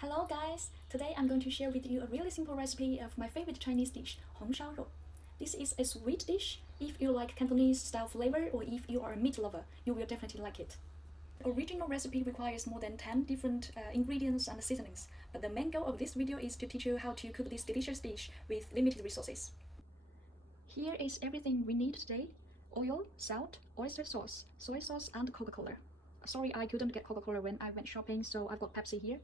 Hello guys! Today I'm going to share with you a really simple recipe of my favorite Chinese dish, HONG SHAO ROU. This is a sweet dish. If you like Cantonese style flavor or if you are a meat lover, you will definitely like it. The original recipe requires more than 10 different ingredients and seasonings, but the main goal of this video is to teach you how to cook this delicious dish with limited resources. Here is everything we need today: oil, salt, oyster sauce, soy sauce, and Coca-Cola. Sorry, I couldn't get Coca-Cola when I went shopping, so I've got Pepsi here.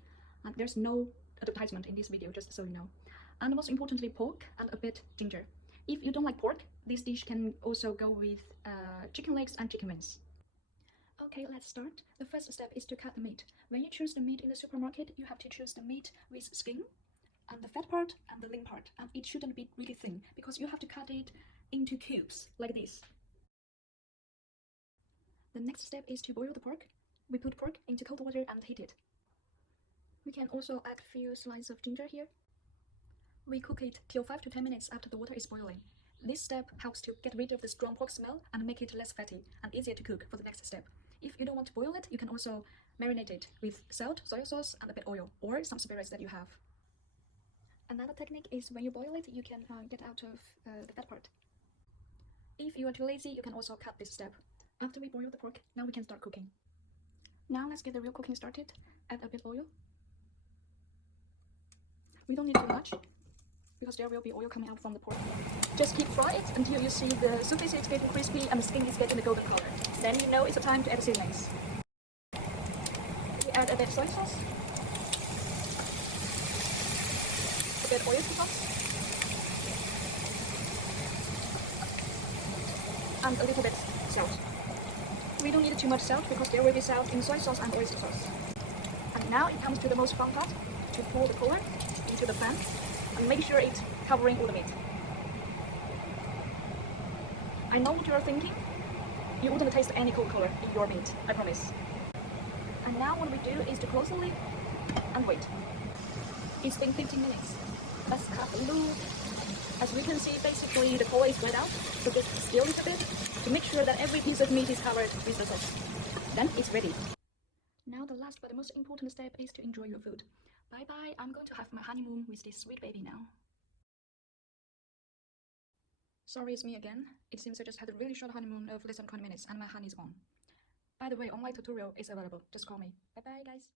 And there's no advertisement in this video, just so you know. And most importantly, pork and a bit ginger. If you don't like pork, this dish can also go with chicken legs and chicken wings. Okay, let's start. The first step is to cut the meat. When you choose the meat in the supermarket, you have to choose the meat with skin, and the fat part and the lean part. And it shouldn't be really thin, because you have to cut it into cubes, like this. The next step is to boil the pork. We put pork into cold water and heat it. We can also add a few slices of ginger here. We cook it till 5 to 10 minutes after the water is boiling. This step helps to get rid of the strong pork smell and make it less fatty and easier to cook for the next step. If you don't want to boil it, you can also marinate it with salt, soy sauce, and a bit oil, or some spirits that you have. Another technique is when you boil it, you can get out of the fat part. If you are too lazy, you can also cut this step. After we boil the pork, now we can start cooking. Now let's get the real cooking started. Add a bit oil. We don't need too much, because there will be oil coming out from the pork. Just keep frying it until you see the surface is getting crispy and the skin is getting the golden color. Then you know it's the time to add seasonings. We add a bit soy sauce, a bit oyster sauce, and a little bit salt. We don't need too much salt because there will be salt in soy sauce and oyster sauce. And now it comes to the most fun part, to pour the color into the pan and make sure it's covering all the meat. I know what you are thinking. You wouldn't taste any Coca-Cola in your meat, I promise. And now what we do is to close the lid and wait. It's been 15 minutes. Let's cut the lid. As we can see, basically the color is spread out, so just stir it a bit to make sure that every piece of meat is covered with the sauce. Then it's ready. Now the last but the most important step is to enjoy your food. Bye bye, I'm going to have my honeymoon with this sweet baby now. Sorry, it's me again. It seems I just had a really short honeymoon of less than 20 minutes and my honey is gone. By the way, online tutorial is available. Just call me. Bye bye guys.